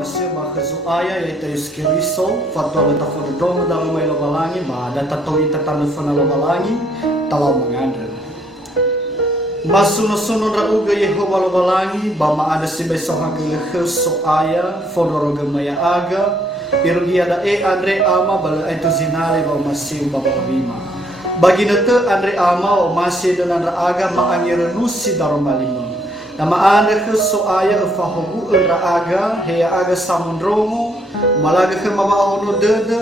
masih bahas aya yaitu iskiriso fatwa letafon dong dalam mai lobalangi ba dan tatoi tatan fana lobalangi talau mengandel masuno-suno ra uga Yehova lobalangi ba ma ada si beso hagel so aya fodoro gemaya aga irgi ada Andre ama bala itu zinale ba masih baba bima bagi nete Andre ama o masih dengan ra aga ma angirenusi darom balimo nama anda ke soaya fahogu aga heya aga samundromo malaga ke maba ono dede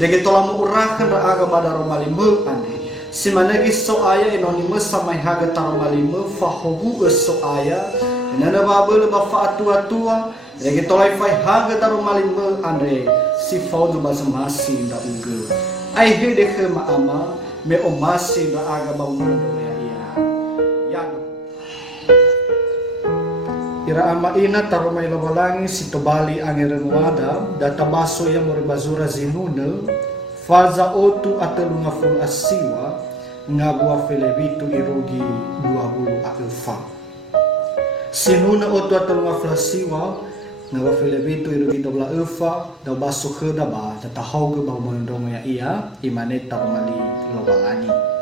dege tolamu urakan ra aga badaro malimu ande simanagi soaya anonymous samai haga taro malimu fahogu soaya nana babel ba fatua dege tolai fai haga taro malimu ande si faudu bazamasi nda uge ai hede ke maama me omasi nda aga baunu ya ira ama ina tarumay lobalangi si tobali angiran wada databaso yang moribazura zinune faza otu atelunga ful asiwa ngabua felebitu irugi 20 alfa sinuna otu atelunga ful asiwa ngabua felebitu irugi 12 alfa da baso kheda ba tatahauge ba mondong ya ia imane tarumali lobalangi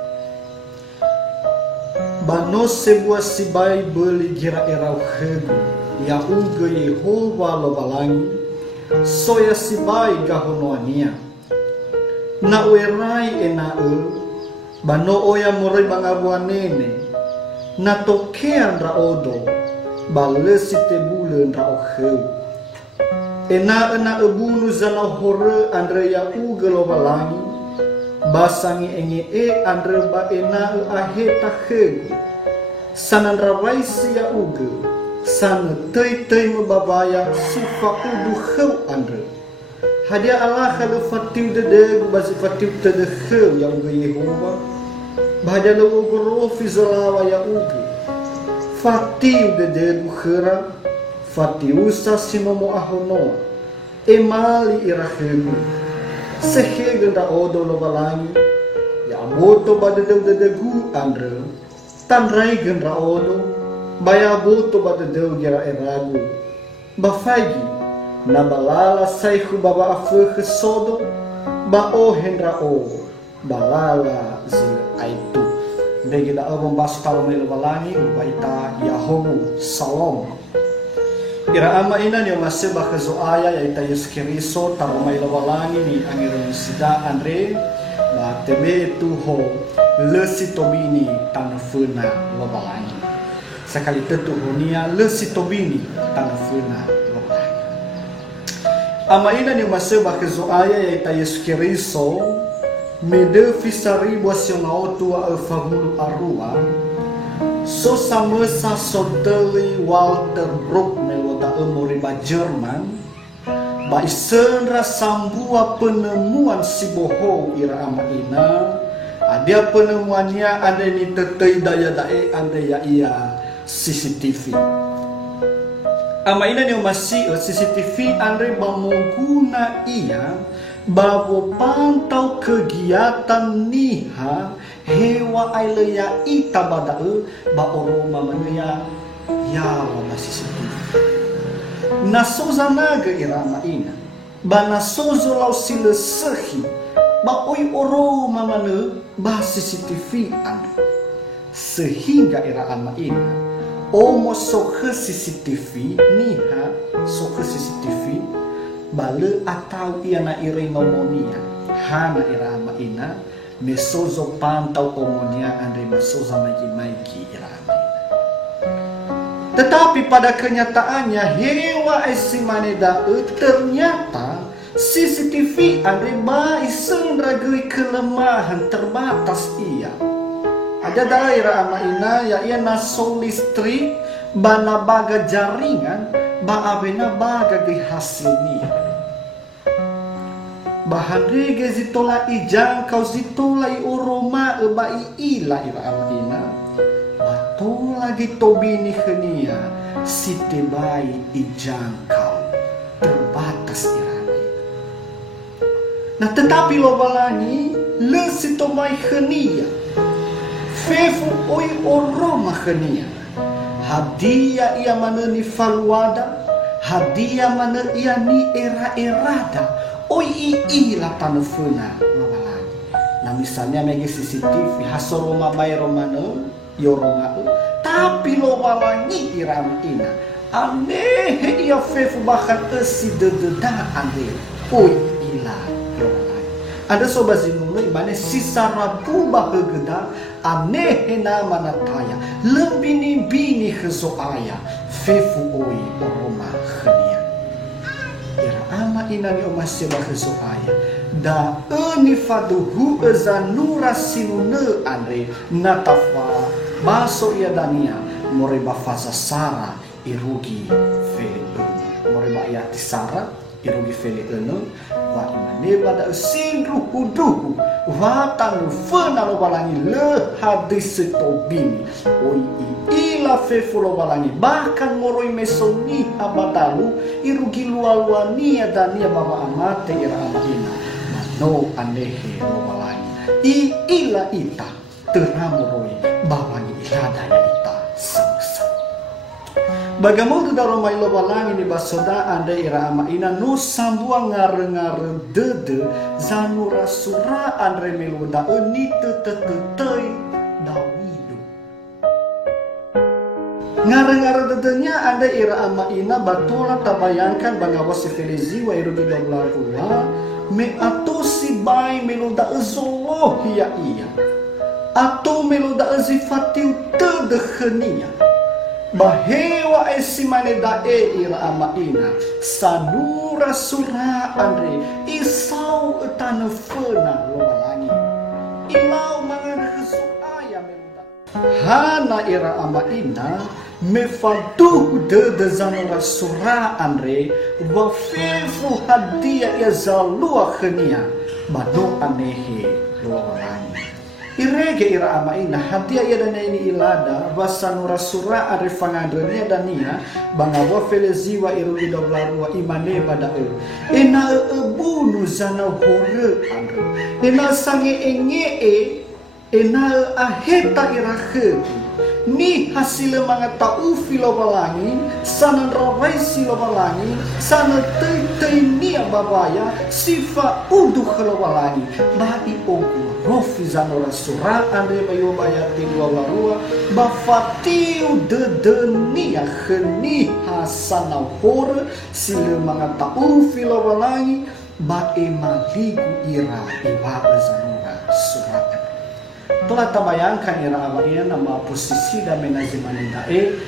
bano sebuah sibai beli gira erau hegu ya uga Yehova lobalangi soya sibai gahonoania na uerai bano oya morai bangabuan nene na tokean ra odo balesi tebulen ra oheu ena ebunu zana hore andre ya uga lobalangi basangi engi andre ba ena aheta khegu sanan rawaisi ya uge sana tei mababaya sifa udu kheu andre hadia Allah khalu fatiu de bazi fatiu de kheu ya uge Yehova bahada lo uge rofi zalawa ya uge fatiu de khera fatiu sa sinomo ahono emali irakhegu sehingga odo lobalangi ya boto badedeu dedegu andre tanrai gendra odo baya boto badedeu gira eragu bafagi na balala saihu baba afu sodo ba o hendra o balala zil aitu begida abom bastalo lobalangi ubaita yahomu salom ira ama ina ni masih bahas aya yaita Yeskiriso tarumay lobalangi ni angiron sida Andre ba tebe tuho lesi tobini tanafuna lobalangi sekali tetuhonia lesi tobini tanafuna lobalangi ama ina ni masih bahas aya yaita Yeskiriso mede fisari bosionao tua alfagulu arua so samesa sodeli Walter Brook melota emoriba Jerman ba isenra sambua penemuan si boho ira ama ina ada penemuannya ada ni tetei daya dae anda ya ia CCTV ama ina ni masih CCTV andre bamoguna ia babo pantau kegiatan niha hewa aileya ita bada'e ba oroma manaya ya wa CCTV nasoza naga irama ina ba nasozo lau sile sehi ba oi oroma mane ba CCTV anda sehingga irama ina omo soke CCTV niha soke CCTV bale atau iana ire nomonia hana irama ina mesozo pantau omonia andre mesoza maiki irama ina tetapi pada kenyataannya hewa esimaneda ternyata CCTV andre ba isendra gei kelemahan terbatas ia ada daerah ama ina ya ia naso listrik bana baga jaringan ba abena baga gei hasilnya bahan rege zitola ijang kau zitola i oroma ebai ila ira amina bato lagi tobini khenia site bai ijang kau terbatas irani nah tetapi lo balani le sito mai khenia fefu oi oroma khenia hadia ia maneni faluada hadiah mana ia ni era-erada oi ila tanufuna mawalan. Nah misalnya megi CCTV hasoroma bay romano yoroma tapi lo walangi irama ina aneh ia fefu bahkan esi dededa ande oi ila yoroma. Ada sobat zinunu imane sisa rabu bahegeda aneh nama nataya lebih bini kesoaya fefu oi oroma khania ira ama inani omasya kesoaya da eni faduhu zanura sinune andre natafa baso ia dania moreba fasa sara irugi fele moreba ayati sara irugi fele wa imane pada sindru huduhu wa tanu fena lo balangi le hadis tobini oi ila fefu lo balangi bahkan moroi mesoni abatalu irugi lualuania dania baba amate ira amina no anehe lo balangi ila ita teramoroi bawangi ilada ya ita sang-sang. Bagaimana daro mai lo balangi ni basoda anda ira ama ina no sambua ngare-ngare dede zanura sura andre meluda eni tetetei dawidu. Ngare-ngare dedenya anda ira ama ina batola tabayangkan bangawa si Felizi wa irugi doblarua me ato si bai meluda ezolo hiya iya atau meluda ezifatiu tedekhenia bahewa esimane dae ira ama ina sanura sura andre isau etana fena lo balangi ilau mangana kesuaya meluda hana ira ama ina mefadu de zanura sura andre wa fefu hadia ya zalua khania bado anehe lo balangi irege ira ama ina hadia ia dana ini ilada basanura sura are fangandrenia dania bangawa feleziwa irugi doblarua imane pada ena ebunu zana hore andre ena sange engee ena aheta irahe ni hasil mangata ufilo balangi sana rawai silo balangi sana tei ni babaya sifa udu khalo balangi bai oku rofi zanora sura ande bayo bayati dua warua bafatiu de denia khni hasana hor silo mangata ufilo balangi bae maligu ira iwa zanora sura. Telah terbayangkan ira abadian nama posisi dan manajemen dae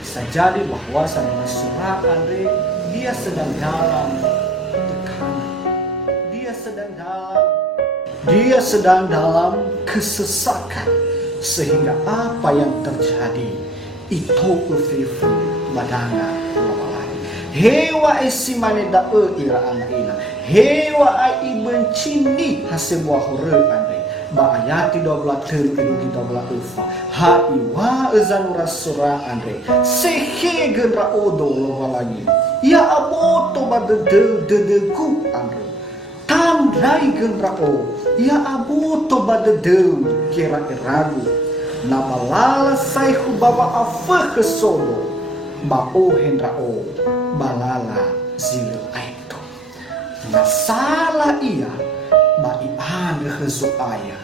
bisa jadi bahwa sanura sura andre dia sedang dalam tekanan, dia sedang dalam kesesakan sehingga apa yang terjadi itu ufifu badanga lawalani hewa esimane dae ira anaina hewa ai bencini hasebuah hore andre Ba'ayati dobla teru ilugi dobla ufa ha iwa zanura sura andre sehe gendra odo lo balangi ya aboto bade de ku andre tandrai gendra o ya aboto bade de kira iragu nabalala saihu baba afa kesodo ba o hendra o balala zilu aito nasala iya ba iban kesuaya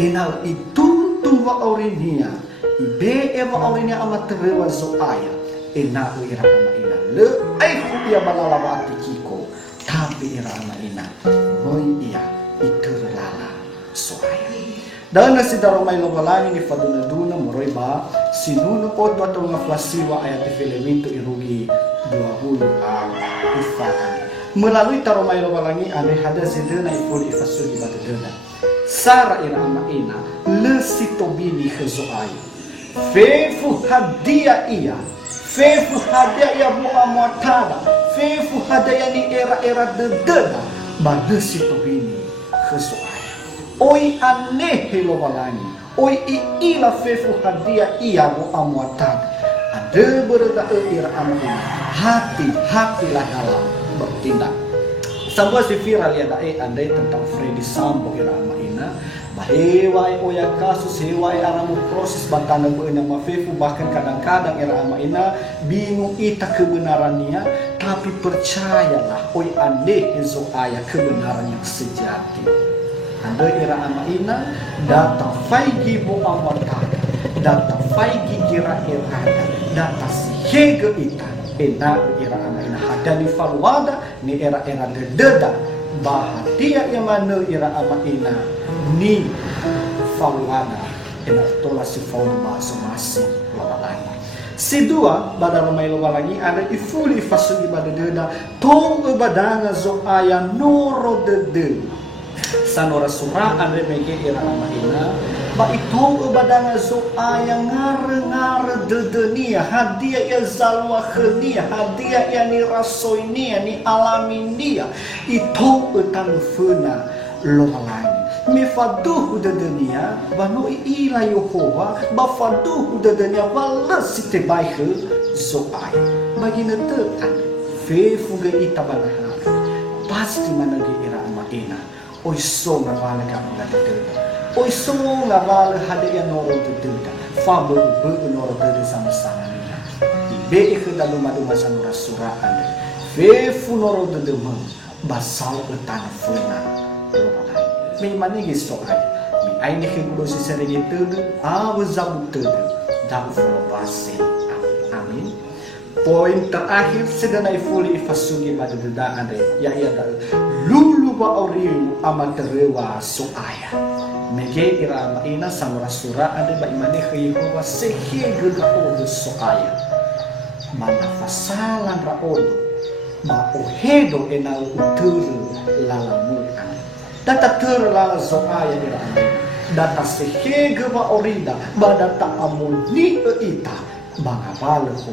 enal itu tuwa orinia ibe eva orinia amat terewa zoaya enal ira ama ina le aiku ia balala ba atikiko tapi ira ama ina moi ia itu lala soaya dan si daromai lo balangi ni faduna duna moroiba sinunu poto atau ngaflasiwa ayat filemitu irugi 20 ifaan melalui taromai lo balangi ane hada zedena ifuli ifasuli batedena sara ira ama ina le sitobini khezoai fefu hadia ia bu amwatada fefu hadia ni era dedena ba le sitobini khezoai oi ane lo balangi oi ila fefu hadia ia bu amwatada ade berda ira ama ina hati-hatilah dalam bertindak. Sampai si viral ya dae andai tentang Freddy Sambo ira ama ina Bahewai oya kasus, hewai aramu proses batana beuna mafefu, bahkan kadang-kadang era ama ina bingung ita kebenarannya, tapi percayalah oi ande ezo ayah kebenaran yang sejati. Anda era ama ina data faigi bo amata, data faigi gira erada, data sihege ita ena era ama ina hadani falwada ni era-era dededa bahagia yang mana era ama ina ni falwada ena tola si falma masing lawalangi. Si dua badal mai lawalangi ada ifuli fasugi badededa tong badanga zo aya noro dede sanora surah ande mege era ama ina ba itong badanga zo aya ngare dede nia hadiah ya zalwa khnia hadiah ya ni rasoi nia ni alami nia itong tanfuna lawalangi. Mifaduh udah dunia, banu ila Yehova, bafaduh udah dunia, balas site baik zoai. Bagi netekan, fefuga ita balahar, pasti mana di era amadina. Oi so ngawala kamu gak deda, oi so ngawala hade yang noro deda, fabel be noro deda sama sama nina. Ibe ikut dalam madu masa nura surah ane, fefu noro deda meng, basal betana funa. May manigis so ay ni higulo si sarili tudo zabu tudo dabu fulabase. Amin. Point terakhir sedanay fully ifasugi madudaan re ya lulu ba oriu amaterewa so aya mege ira maina samura sura ade ba imani khayuwa sehi gudo so aya mana fasalan raodo ma ohedo enal uturu lalamu data terlala zoaya dirana data sehege wa orida badata amuni ita bangabalo ko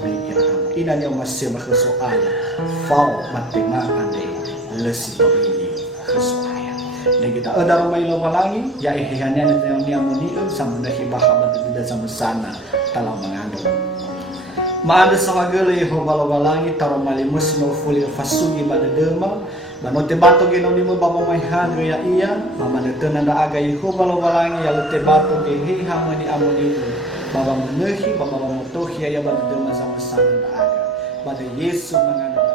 mikirana inanya masih maksoaya fau matema ande lesi pabini khsoaya negita ada rumai lawalangi ya ehehanya ni amuni sama dahi bahabat tidak sama sana talang mengandung maada sawagele Yehova lawalangi taromali musno fuli fasugi badadema Manote bato gino nimo baba mai hanu ya iya mama netena da aga Yehova lawalangi ya lete bato ge he hamani amoni baba menehi baba motohi ya bada dema sama sama da aga pada Yesus mengandung